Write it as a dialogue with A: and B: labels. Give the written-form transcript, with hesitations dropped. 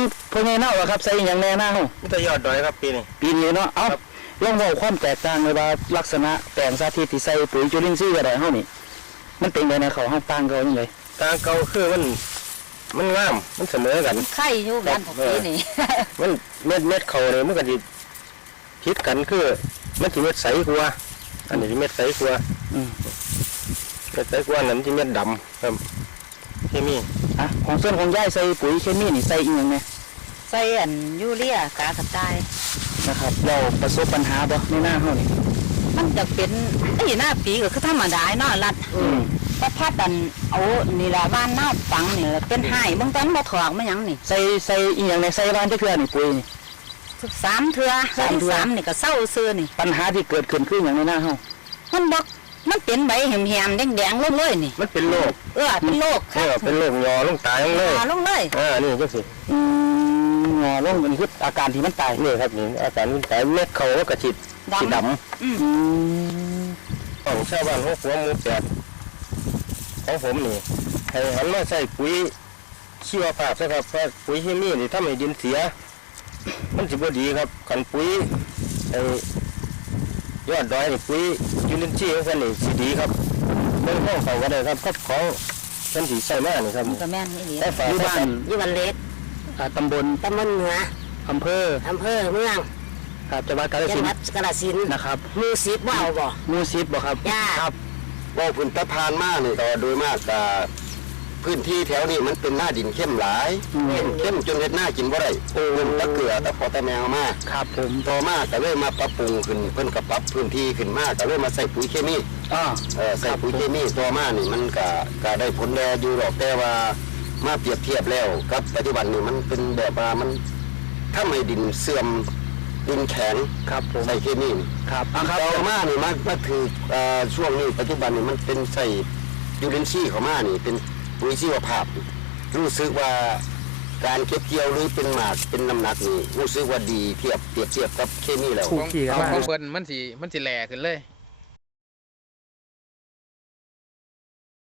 A: พ่อใหญ่เน่าเหรอครับใส่อย่างแน่หน้าเฮา
B: มันจะยอดดอยครับปีนี้
A: ปีนี้เนาะเอาลองบอกความแตกต่างเลยว่าลักษณะแปลงสาธิตที่ใส่ปุ๋ยจุลินทรีย์อะไรเฮานี่มันเป็นไงในเขาเฮาต่างกันยังไง
B: ทางเก่าคือมันงามมันเสมอกัน
C: ไข่อยู่กันของปีนี่
B: มันเม็ดเขาเลยมันก็จะพิษกันคือมันจะเม็ดใสกว่าอันนี้เม็ดใสกว่าเม็ดใสกว่านั้นที่เม็ดดำครับเคมี
A: อ่ะของส่วนของย่ายใส่ปุ๋ยเคมีนี่ใส่อีกอย่างไง
C: ใส่อันยูเรียกากระจาย
A: นะครับเราประสบปัญหาบ่ในหน้าเฮานี่
C: มันจะเป็นหน้าปีก็คือธรรมดาเนาะรัดประพัดอันเอานี่ละบ้านหน้าฝังนี่ละเป็นไห้บางตอนบ่ถอกไม่ยังนี่
A: ใส่อีหยังในใส่บ้านจักเทื่อนี่ปุ๋ยนี่
C: 13 เทื่อ3นี่ก็เศร้าซื้อนี่
A: ปัญหาที่เกิดขึ้นคืออย่างในหน้าเฮา
C: มันเป็นใบแหมๆแดงๆลงเลยนี่
B: มันเป็นโรค
C: เป็นโรค
B: เป็นโรคยอลงตายเลย
C: ลงเลย
B: นี่จังสิ
A: งอลงมันคืออาการที่มันตาย
B: นี่ครับนี่อาการมันตายเม็ดเขาก็ฉีดสีดำของชาวบ้านหัวหมู่แปดของผมนี่ให้หันมาใส่ปุ๋ยชีวภาพใช่ครับเพราะปุ๋ยเคมีนี่ทำให้ดินเสียมันสิบ่ดีครับกันปุ๋ยไอ้ยอดดอยนี่ปุ๋ยจุลินทรีย์ของเพิ่นนี่สิดีครับเบิ่งห้องเขาก็ได้ครับครับของเพิ่นสิใส่มานี่ครับ
C: ก็แม่นนี่
B: ใส่ฝา
A: อยู่
B: ใส่
A: บ้า
B: ฝา
A: น
C: ยี่วันเล็ก
A: ตำบล
C: ตำบลเหนือ
A: อำเภอ
C: อำเภอเมือง
A: ครับจังหวัดกาฬ
C: จั
A: สิ
C: ง
A: น
C: หวัด
A: ธุ์
C: กาฬสินธุ์
A: นะครับ
C: หมู่10บ่เอาบ่
A: หมู่10บ่ครับ
C: จ้า
A: ครับ
D: ว่าพื้นตะพานมากนี่ก็โดยมากก็พื้นที่แถวนี้มันเป็นหน้าดินเข้มหลายเข้มจนเฮ็ดหน้ากินบ่ได้โอ้ตะเกลือตะพอตะแมวมา
A: ครับผม
D: ต่อมาก็เลยมาปรับปรุงขึ้นเพิ่นก็ปรับพื้นที่ขึ้นมาก็เลยมาใส่ปุ๋ยเคมี
A: อ่า
D: ใส่ปุ๋ยเคมีต่อมานี่มันก็ได้ผลแลอยู่หรอกแต่ว่ามาเปรียบเทียบแล้วกับปัจจุบันนี่มันเป็นแบบว่ามันถ้าไม่ดินเสื่อมดินแข็ง
A: ครับผม
D: ใส่เคมีนี่
A: ครับอ่ะครับ
D: ต่อมานี่มันคือช่วงนี้ปัจจุบันนี่มันเป็นใส่ยูเรนซีเข้ามานี่เป็นปุ๋ยชีวภาพรู้สึกว่าการเก็บเกี่ยวหรือเป็นหมากเป็นน้ำหนักนี่รู้สึกว่าดีเปรียบเทียบกับเคมีแล้ว
A: ถูกที่
E: เอา
A: มาก
E: ของเพิ่นมันสิแหล่ขึ้นเลย